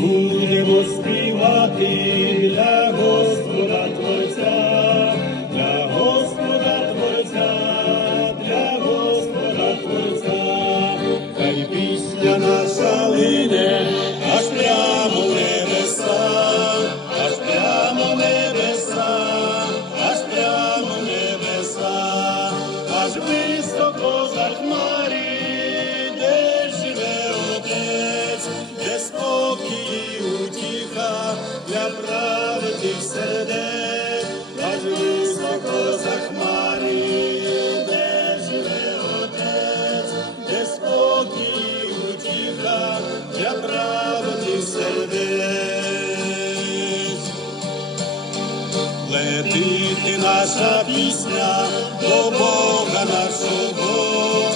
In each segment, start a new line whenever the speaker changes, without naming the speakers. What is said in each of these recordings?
будемо співати для Господа Творця, для Господа Творця, для Господа Творця, хай пісня наша лине, аж прямо небеса, аж прямо небеса, аж прямо небеса, аж високо за для праведних сердець, аж високо за хмарі, де живе Отець, де спокій утіха для праведних сердець. Летить наша пісня до Бога нашого,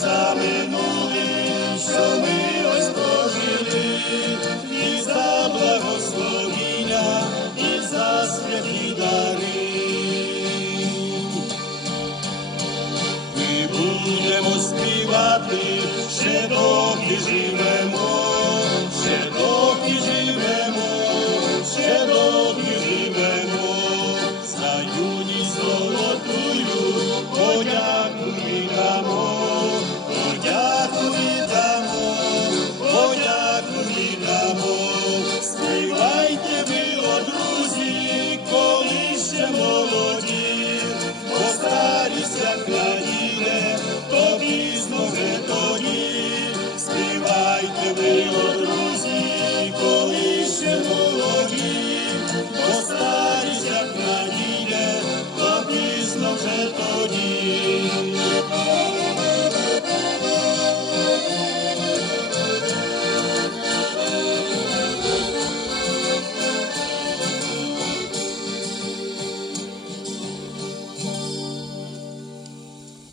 за минулим, що ми ось прожили, і за благословіння, і за святі дари. Ми будемо співати, ще доки живемо, the wheel of the